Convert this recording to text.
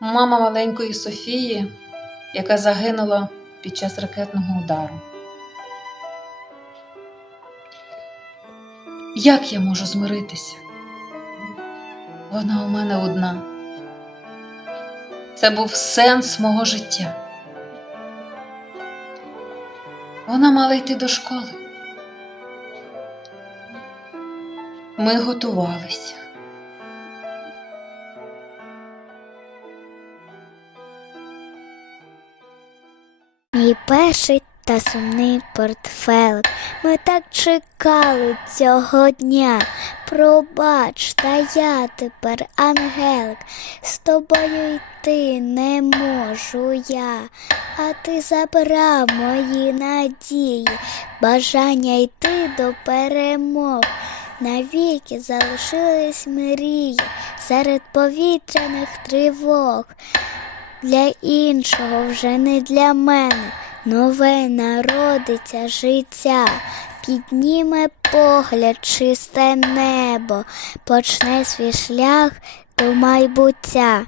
мама маленької Софії, яка загинула під час ракетного удару. Як я можу змиритися? Вона у мене одна. Це був сенс мого життя. Вона мала йти до школи. Ми готувалися. Мій перший та сумний портфелик. Ми так чекали цього дня. Пробач, та я тепер ангелик. З тобою йти не можу я, а ти забрав мої надії, бажання йти до перемог. Навіки залишились мрії серед повітряних тривог. Для іншого вже не для мене. Нове народиться життя, підніме погляд чисте небо, почне свій шлях до майбуття.